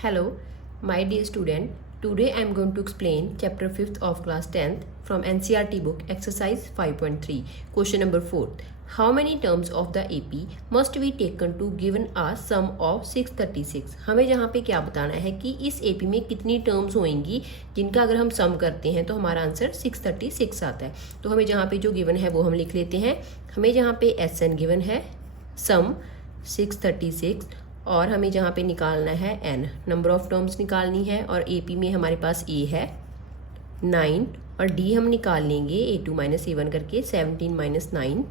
Hello, my dear student. Today I am going to explain chapter 5th of class 10th from NCERT book exercise 5.3. Question number 4. How many terms of the AP must be taken to given a sum of 636? हमें जहाँ पे क्या बताना है कि इस AP में कितनी टर्म्स होंगी जिनका अगर हम सम करते हैं तो हमारा आंसर 636 आता है। तो हमें जहाँ पे जो गिवन है वो हम लिख लेते हैं। हमें जहाँ पे SN गिवन है सम 636 और हमें जहाँ पे निकालना है n नंबर ऑफ टर्म्स निकालनी है और AP में हमारे पास A है 9 और D हम निकाल लेंगे A2 माइनस A1 करके 17 माइनस 9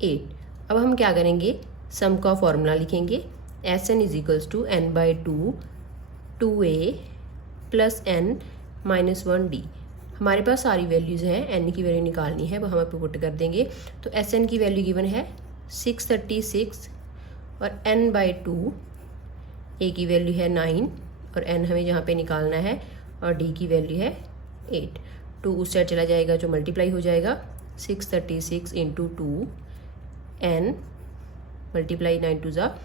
8। अब हम क्या करेंगे सम का फॉर्मूला लिखेंगे Sn is equals to n by 2a plus n minus 1d। हमारे पास सारी वैल्यूज़ हैं, n की वैल्यू निकालनी है वो हम पे पुट कर देंगे। तो Sn की वैल्यू गिवन है 636 और n बाई 2 a की वैल्यू है 9 और n हमें जहाँ पे निकालना है और d की वैल्यू है 8। 2 उस साइड चला जाएगा जो मल्टीप्लाई हो जाएगा 636 इंटू 2 n मल्टीप्लाई 9 टू ज़ा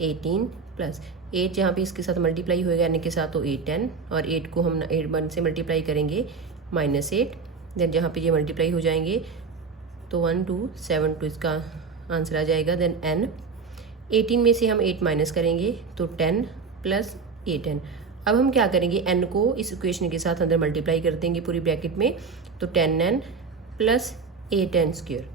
18 प्लस 8 जहाँ पे इसके साथ मल्टीप्लाई होएगा n के साथ तो 8n और 8 को हम 1 से मल्टीप्लाई करेंगे माइनस 8। देन जहाँ पे ये मल्टीप्लाई हो जाएंगे तो 1 2 7 2 इसका आंसर आ जाएगा। देन n 18 में से हम 8 माइनस करेंगे तो 10 प्लस 8n। अब हम क्या करेंगे n को इस इक्वेशन के साथ अंदर मल्टीप्लाई कर देंगे पूरी ब्रैकेट में तो 10n प्लस 8n स्क्वायर।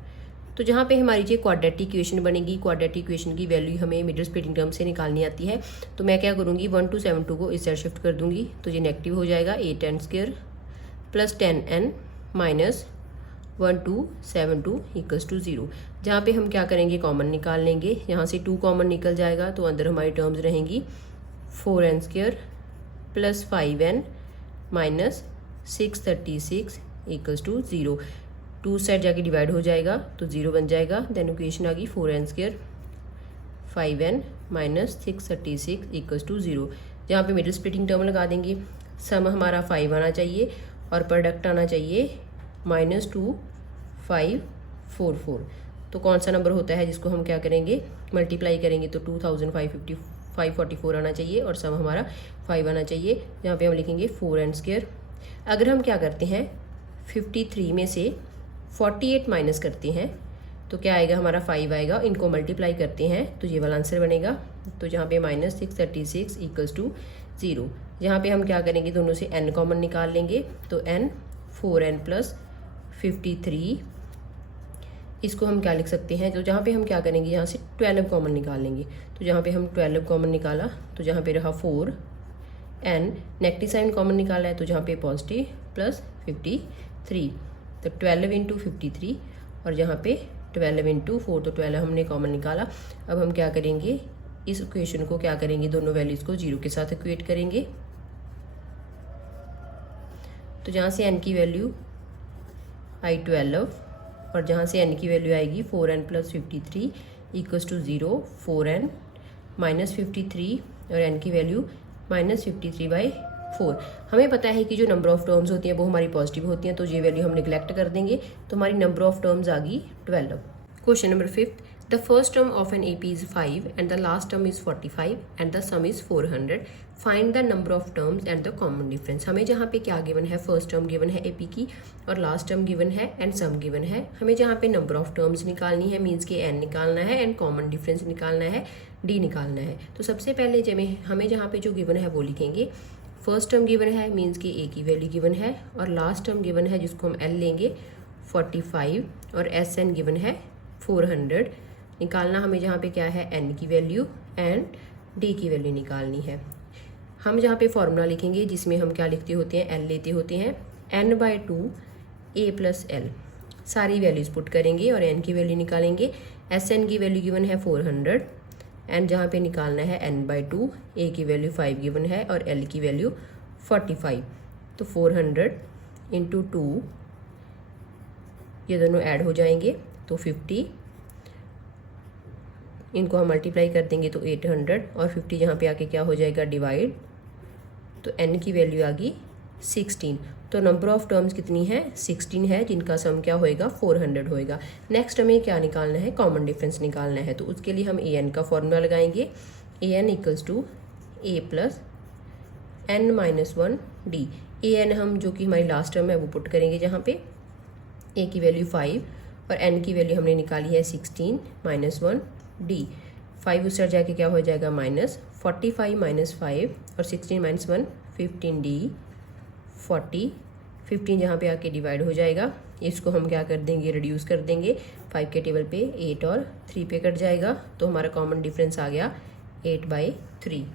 तो जहाँ पे हमारी ये क्वाड्रेटिक इक्वेशन बनेगी, क्वाड्रेटिक इक्वेशन की वैल्यू हमें मिडिल स्प्लिटिंग टर्म से निकालनी आती है। तो मैं क्या करूँगी 1 2 7 2 को इस साइड शिफ्ट कर दूँगी तो ये नेगेटिव हो जाएगा 8n square plus 10n minus 1 2 7 2 equals to 0। जहाँ पे हम क्या करेंगे कॉमन निकाल लेंगे, यहाँ से 2 कॉमन निकल जाएगा तो अंदर हमारी टर्म्स रहेंगी 4n square plus 5n minus 636 equals to 0। 2 side जाके डिवाइड हो जाएगा तो 0 बन जाएगा। देन इक्वेशन आ गई 4n square 5n minus 636 equals to 0। जहाँ पे मिडिल स्प्लिटिंग टर्म लगा देंगे सम हमारा 5 आना चाहिए और प्रोडक्ट आना चाहिए -2544। तो कौन सा नंबर होता है जिसको हम क्या करेंगे मल्टीप्लाई करेंगे तो 2544 आना चाहिए और सम हमारा 5 आना चाहिए। जहाँ पे हम लिखेंगे 4n स्क्वायर। अगर हम क्या करते हैं 53 में से 48 माइनस करते हैं तो क्या आएगा हमारा 5 आएगा। इनको मल्टीप्लाई करते हैं तो ये वाला आंसर बनेगा। तो जहाँ पे माइनस 636 इक्वल्स टू 0। जहाँ पे हम क्या करेंगे दोनों से n कॉमन निकाल लेंगे तो n 4n प्लस 53 इसको हम क्या लिख सकते हैं। तो जहाँ पे हम क्या करेंगे यहाँ से 12 कॉमन निकाल लेंगे तो जहाँ पे हम 12 कॉमन निकाला तो जहाँ पे रहा 4 n नेगेटिव साइन कॉमन निकाला है तो जहाँ पे पॉजिटिव प्लस 53 तो 12 इंटू 53 और जहाँ पे 12 इंटू 4 तो 12 हमने कॉमन निकाला। अब हम क्या करेंगे इस इक्वेशन को क्या करेंगे दोनों वैल्यूज़ को 0 के साथ इक्वेट करेंगे। तो जहाँ से n की वैल्यू आई 12 और जहाँ से n की वैल्यू आएगी 4n plus 53 equals to 0। 4n minus 53 और n की वैल्यू माइनस 53 बाई 4। हमें पता है कि जो नंबर ऑफ टर्म्स होती हैं वो हमारी पॉजिटिव होती हैं तो ये वैल्यू हम निगलेक्ट कर देंगे तो हमारी नंबर ऑफ टर्म्स आ गई 12। Question number 5। The first term of an AP is 5 and the last term is 45 and the sum is 400। Find the number of terms and the common difference. हमें जहाँ पे क्या गिवन है first term given है AP की और last term given है and sum given है। हमें जहाँ पे नंबर ऑफ टर्म्स निकालनी है मीन्स कि n निकालना है एंड कॉमन डिफरेंस निकालना है d निकालना है। तो सबसे पहले हमें जहाँ पे जो गिवन है वो लिखेंगे। फर्स्ट टर्म गिवन है मीन्स कि a की वैल्यू गिवन है और लास्ट टर्म गिवन है जिसको हम l लेंगे 45 और Sn गिवन है 400। निकालना हमें जहाँ पे क्या है n की वैल्यू एंड d की वैल्यू निकालनी है। हम जहाँ पे फॉर्मूला लिखेंगे जिसमें हम क्या लिखते होते हैं l लेते होते हैं n by 2 a plus l। सारी वैल्यूज़ पुट करेंगे और n की वैल्यू निकालेंगे। Sn की वैल्यू गिवन है 400 एंड जहाँ पे निकालना है n बाई 2 a की वैल्यू 5 गिवन है और l की वैल्यू 45। तो 400 इंटू 2 ये दोनों ऐड हो जाएंगे तो 50। इनको हम मल्टीप्लाई कर देंगे तो 800 और 50 जहाँ पे आके क्या हो जाएगा डिवाइड तो n की वैल्यू आ गई 16। तो नंबर ऑफ टर्म्स कितनी है 16 है जिनका सम क्या होएगा 400 होएगा। नेक्स्ट हमें क्या निकालना है कॉमन डिफरेंस निकालना है तो उसके लिए हम an का फॉर्मूला लगाएंगे। A n equals to a plus n minus one d. A n हम जो कि हमारी लास्ट टर्म है वो पुट करेंगे, जहाँ पे ए की वैल्यू 5 और एन की वैल्यू हमने निकाली है 16 माइनस वन डी। 5 उस तरह जाके क्या हो जाएगा -45 माइनस 5 और 16 माइनस 1 15 डी 40। 15 जहाँ पे आके डिवाइड हो जाएगा, इसको हम क्या कर देंगे रिड्यूस कर देंगे। 5 के टेबल पे 8 और 3 पे कट जाएगा, तो हमारा कॉमन डिफरेंस आ गया 8/3।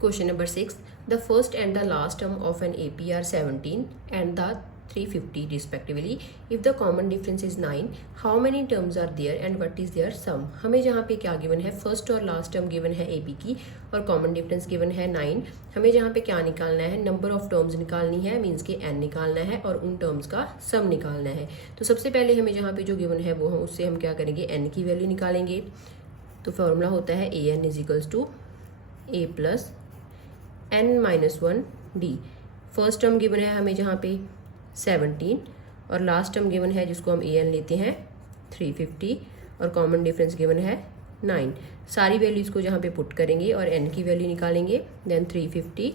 Question number 6, the first and the last term of an AP are 17 and the 350 respectively. If the common difference is 9, how many terms are there and what is their sum? हमें जहाँ पे क्या given है, first और last term given है AP की और common difference given है 9। हमें जहाँ पे क्या निकालना है, नंबर ऑफ टर्म्स निकालनी है, मीन्स के n निकालना है और उन टर्म्स का सम निकालना है। तो सबसे पहले हमें जहाँ पे जो गिवन है वो हम उससे हम क्या करेंगे, n की वैल्यू निकालेंगे। तो फॉर्मूला होता है an is equals to a plus n minus one D. First term given है हमें जहाँ पे 17 और लास्ट टर्म गिवन है जिसको हम an लेते हैं 350 और कॉमन डिफरेंस गिवन है 9। सारी वैल्यूज़ को जहाँ पे पुट करेंगे और n की वैल्यू निकालेंगे। देन 350,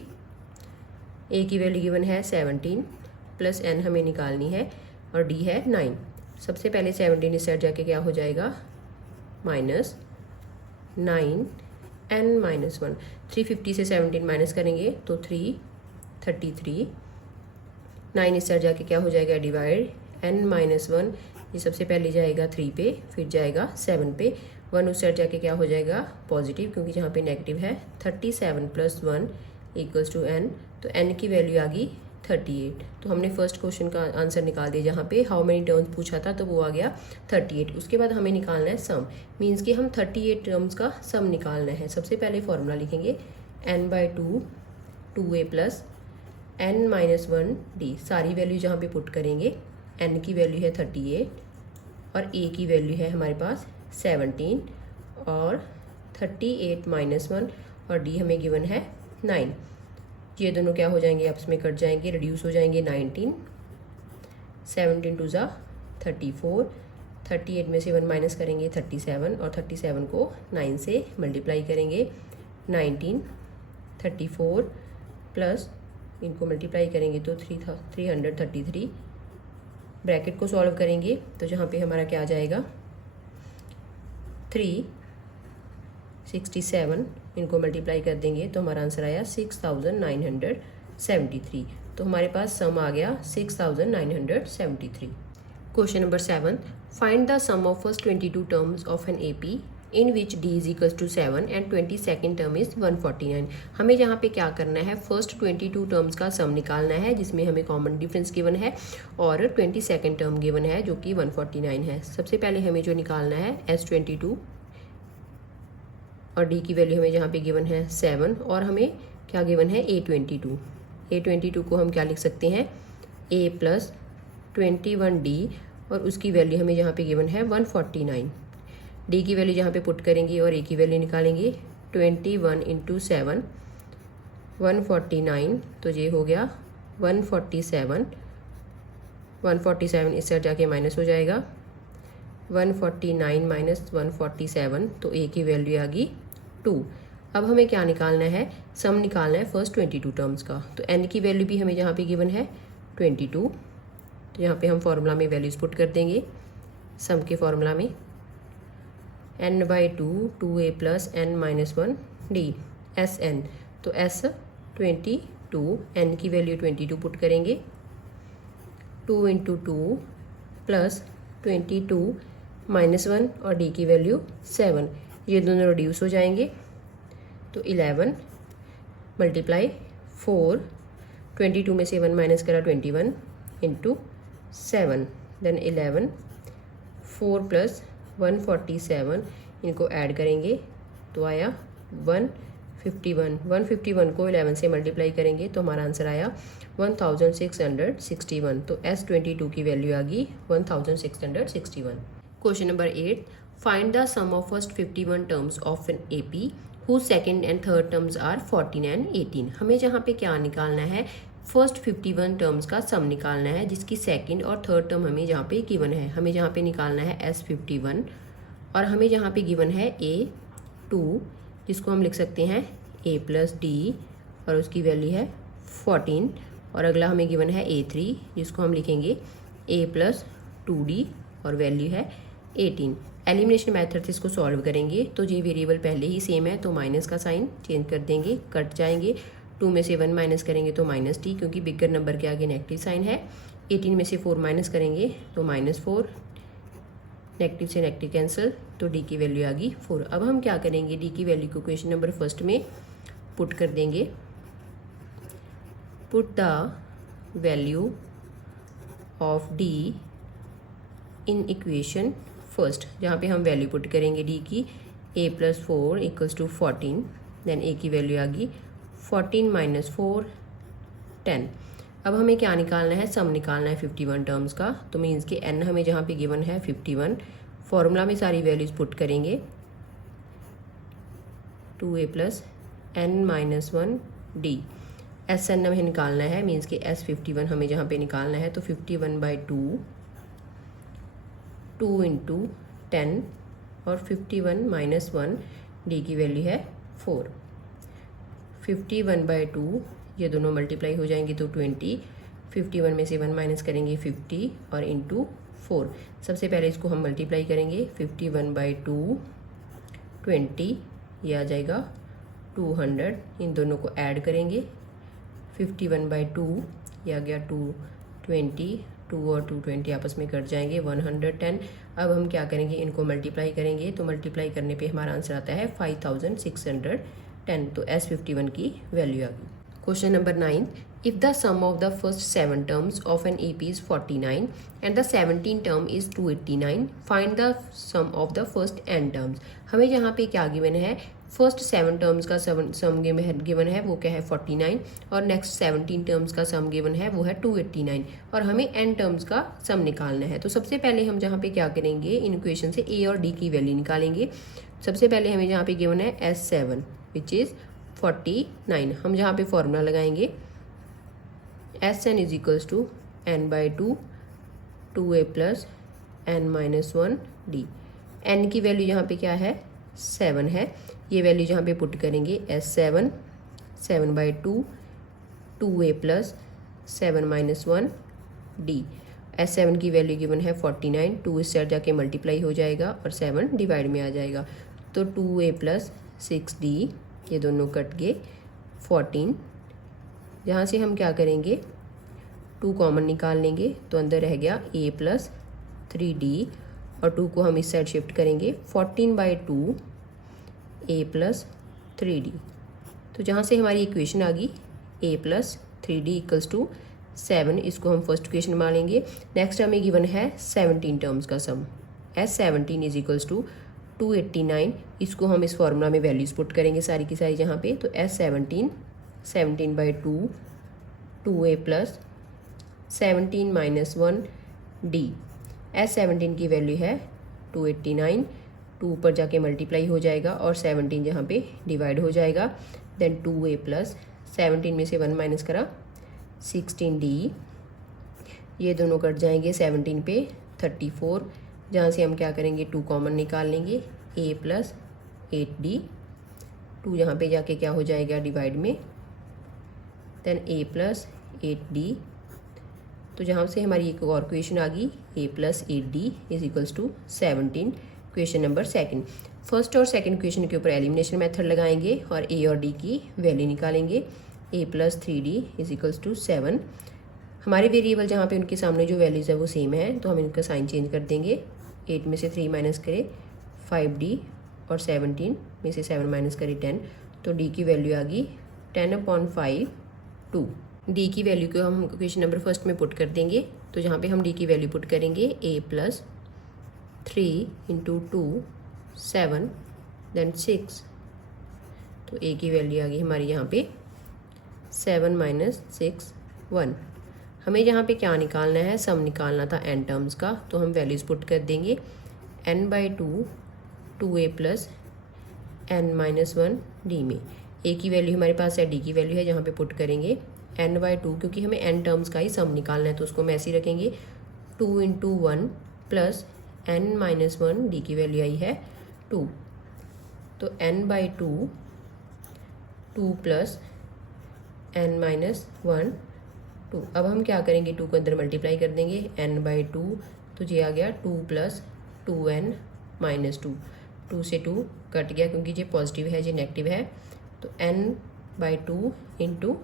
a की वैल्यू गिवन है 17 प्लस n हमें निकालनी है और d है 9। सबसे पहले 17 इस साइड जाके क्या हो जाएगा -9 n माइनस 1। 350 से 17 माइनस करेंगे तो 333। 9 इस साइड जाके क्या हो जाएगा डिवाइड, n माइनस 1 ये सबसे पहले जाएगा 3 पे, फिर जाएगा 7 पे। 1 उस साइड जाके क्या हो जाएगा पॉजिटिव, क्योंकि जहाँ पे नेगेटिव है। 37 प्लस 1 इक्वल्स टू n, तो n की वैल्यू आ गई 38। तो हमने फर्स्ट क्वेश्चन का आंसर निकाल दिया, जहाँ पे हाउ मेनी टर्म्स पूछा था तो वो आ गया 38। उसके बाद हमें निकालना है सम, मीन्स कि हम 38 टर्म्स का सम निकालना है। सबसे पहले फॉर्मूला लिखेंगे n/2 2a plus n minus 1 D. सारी वैल्यू जहाँ पे पुट करेंगे, n की वैल्यू है 38 और a की वैल्यू है हमारे पास 17 और 38 माइनस 1 और d हमें गिवन है 9। ये दोनों क्या हो जाएंगे, आपस में कट जाएंगे, रिड्यूस हो जाएंगे। 19 17 2 ज़ा 34, 38 में से 1 माइनस करेंगे 37 और 37 को 9 से मल्टीप्लाई करेंगे। 19 34 प्लस इनको मल्टीप्लाई करेंगे तो 333। ब्रैकेट को सॉल्व करेंगे तो जहाँ पे हमारा क्या आ जाएगा 367, इनको मल्टीप्लाई कर देंगे तो हमारा आंसर आया 6973। तो हमारे पास सम आ गया 6973। Question number 7, find the sum of first 22 terms of an AP in which d is equals to 7 and 22nd term is 149। हमें यहाँ पे क्या करना है, फर्स्ट 22 टर्म्स का सम निकालना है, जिसमें हमें कॉमन डिफरेंस गिवन है और 22nd टर्म गिवन है जो कि 149 है। सबसे पहले हमें जो निकालना है S22 और d की वैल्यू हमें जहाँ पे गिवन है 7 और हमें क्या गिवन है A22। A22 को हम क्या लिख सकते हैं a प्लस 21d और उसकी वैल्यू हमें जहाँ पे गिवन है 149। d की वैल्यू जहाँ पे पुट करेंगे और a की वैल्यू निकालेंगे। 21 इंटू 7 149, तो ये हो गया 147। 147 इस साइड जाके माइनस हो जाएगा। 149 माइनस 147, तो a की वैल्यू आ गई 2। अब हमें क्या निकालना है, सम निकालना है फर्स्ट 22 टर्म्स का। तो n की वैल्यू भी हमें यहाँ पे गिवन है 22, तो यहाँ पे हम फॉर्मूला में वैल्यूज पुट कर देंगे। सम के फॉर्मूला में n/2 2a plus n minus 1 d Sn, तो S22 n की वैल्यू 22 पुट करेंगे। 2 इंटू 2 प्लस 22 माइनस 1 और d की वैल्यू 7, ये दोनों रिड्यूस हो जाएंगे। तो 11 मल्टीप्लाई 4, 22 में से 1 माइनस करा 21 इंटू 7, देन 11 4 प्लस 147, इनको ऐड करेंगे तो आया 151। 151 को 11 से मल्टीप्लाई करेंगे तो हमारा आंसर आया 1661। तो S22 की वैल्यू आ गई 1661। Question number 8, find the sum of first 51 terms of an AP whose second and third terms are 14 and 18। हमें जहाँ पे क्या निकालना है, फर्स्ट 51 टर्म्स का सम निकालना है, जिसकी सेकंड और थर्ड टर्म हमें जहाँ पे गिवन है। हमें जहाँ पे निकालना है S51 और हमें जहाँ पे गिवन है A2, जिसको हम लिख सकते हैं a प्लस डी और उसकी वैल्यू है 14। और अगला हमें गिवन है a3 जिसको हम लिखेंगे a प्लस 2d और वैल्यू है 18। एलिमिनेशन मेथड से इसको सॉल्व करेंगे तो ये वेरिएबल पहले ही सेम है तो माइनस का साइन चेंज कर देंगे, कट जाएंगे। 2 में से 1 माइनस करेंगे तो माइनस टी, क्योंकि बिगर नंबर के आगे नेगेटिव साइन है। 18 में से 4 माइनस करेंगे तो -4, नेगेटिव से नेगेटिव कैंसिल, तो डी की वैल्यू आ गई 4। अब हम क्या करेंगे, डी की वैल्यू को क्वेश्चन नंबर फर्स्ट में पुट कर देंगे। Put the value of D in equation first, जहाँ पे हम वैल्यू पुट करेंगे डी की, a plus 4 equals to 14, then a की वैल्यू आ गई 14 माइनस 4 10। अब हमें क्या निकालना है, सम निकालना है 51 टर्म्स का। तो मीन्स कि n हमें जहाँ पे गिवन है 51, फॉर्मूला में सारी वैल्यूज पुट करेंगे। 2a plus n minus 1 D, S N हमें निकालना है, मीन्स कि S51 हमें जहाँ पे निकालना है। तो 51/2, 2 इंटू 10 और 51 माइनस 1, डी की वैल्यू है 4। 51/2 ये दोनों मल्टीप्लाई हो जाएंगे तो 20, 51 में से 1 माइनस करेंगे 50 और इंटू 4। सबसे पहले इसको हम मल्टीप्लाई करेंगे, 51/2 20, ये आ जाएगा 200। इन दोनों को ऐड करेंगे, 51/2 ये आ गया 220, 2 और 220 आपस में कट जाएंगे 110। अब हम क्या करेंगे, इनको मल्टीप्लाई करेंगे, तो मल्टीप्लाई करने पे हमारा आंसर आता है 5610। तो S51 की वैल्यू आ गई। Question number 9, if the sum of the first 7 terms of an AP is 49 and the 17 term is 289, find the sum of the first n terms. हमें यहाँ पे क्या गिवन है, फर्स्ट 7 टर्म्स का सम गिवन है वो क्या है 49, और नेक्स्ट 17 टर्म्स का सम गिवन है वो है 289, और हमें n टर्म्स का सम निकालना है। तो सबसे पहले हम जहाँ पे क्या करेंगे, इन इक्वेशन से a और d की वैल्यू निकालेंगे। सबसे पहले हमें जहाँ पे गिवन है S7 विच इज़ 49, हम जहाँ पे फॉर्मूला लगाएंगे Sn is equals to n/2 2a plus n minus 1 D. n की वैल्यू यहाँ पे क्या है 7 है, ये वैल्यू जहाँ पे पुट करेंगे S7 7/2 2a plus 7 minus 1 D. S7 की वैल्यू गिवन है 49, 2 इस साइड जाके मल्टीप्लाई हो जाएगा और 7 डिवाइड में आ जाएगा। तो 2a प्लस 6d, ये दोनों कट गए 14। यहाँ से हम क्या करेंगे, 2 कॉमन निकाल लेंगे तो अंदर रह गया a प्लस 3d, और 2 को हम इस साइड शिफ्ट करेंगे 14/2 a प्लस 3d। तो जहाँ से हमारी इक्वेशन आ गई a plus 3d equals to 7, इसको हम फर्स्ट इक्वेशन मान लेंगे। नेक्स्ट हमें गिवन है 17 टर्म्स का सम, S17 इज इक्वल्स टू 289, इसको हम इस फॉर्मूला में वैल्यूज पुट करेंगे सारी की सारी जहाँ पे। तो S17 17/2 2a plus 17 minus 1 D. S17 की वैल्यू है 289, 2 ऊपर जाके मल्टीप्लाई हो जाएगा और 17 जहाँ पे डिवाइड हो जाएगा। देन 2a प्लस 17 में से 1 माइनस करा 16d, ये दोनों कट जाएंगे 17 पे 34, जहाँ से हम क्या करेंगे 2 कॉमन निकाल लेंगे, a प्लस 8d, 2 यहाँ पे जाके क्या हो जाएगा डिवाइड में, देन a प्लस 8d। तो जहाँ से हमारी एक और क्वेश्चन आ गई a plus 8d is equals to 17। Question number second, first और सेकंड क्वेश्चन के ऊपर एलिमिनेशन मेथड लगाएंगे और a और d की वैल्यू निकालेंगे। a plus 3d is equals to 7। हमारे वेरिएबल जहाँ पे उनके सामने जो वैल्यूज़ है वो सेम है, तो हम इनका साइन चेंज कर देंगे। 8 में से 3 माइनस करें 5d, और 17 में से 7 माइनस करें 10, तो d की वैल्यू आ गई 10/5 2। d की वैल्यू को हम क्वेश्चन नंबर फर्स्ट में पुट कर देंगे। तो जहाँ पे हम d की वैल्यू पुट करेंगे a प्लस 3 इंटू 2 7 देन 6, तो a की वैल्यू आ गई हमारी यहाँ पे 7 माइनस 6 1। हमें यहाँ पे क्या निकालना है, सम निकालना था n टर्म्स का, तो हम वैल्यूज पुट कर देंगे n/2 2a plus n minus 1 D में। a की वैल्यू हमारे पास है, d की वैल्यू है, जहाँ पे पुट करेंगे n/2, क्योंकि हमें n टर्म्स का ही सम निकालना है तो उसको हम ऐसे ही रखेंगे 2 into 1 plus n minus 1, D की वैल्यू आई है 2। तो n/2 2 प्लस n-1 2। अब हम क्या करेंगे, 2 को अंदर मल्टीप्लाई कर देंगे, n/2 तो ये आ गया 2 प्लस 2n-2। 2 से 2 कट गया क्योंकि ये पॉजिटिव है, ये नेगेटिव है, तो n/2 इंटू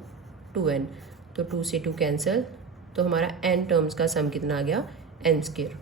2n, तो 2 से 2 कैंसिल, तो हमारा n टर्म्स का सम कितना आ गया, n स्क्वायर।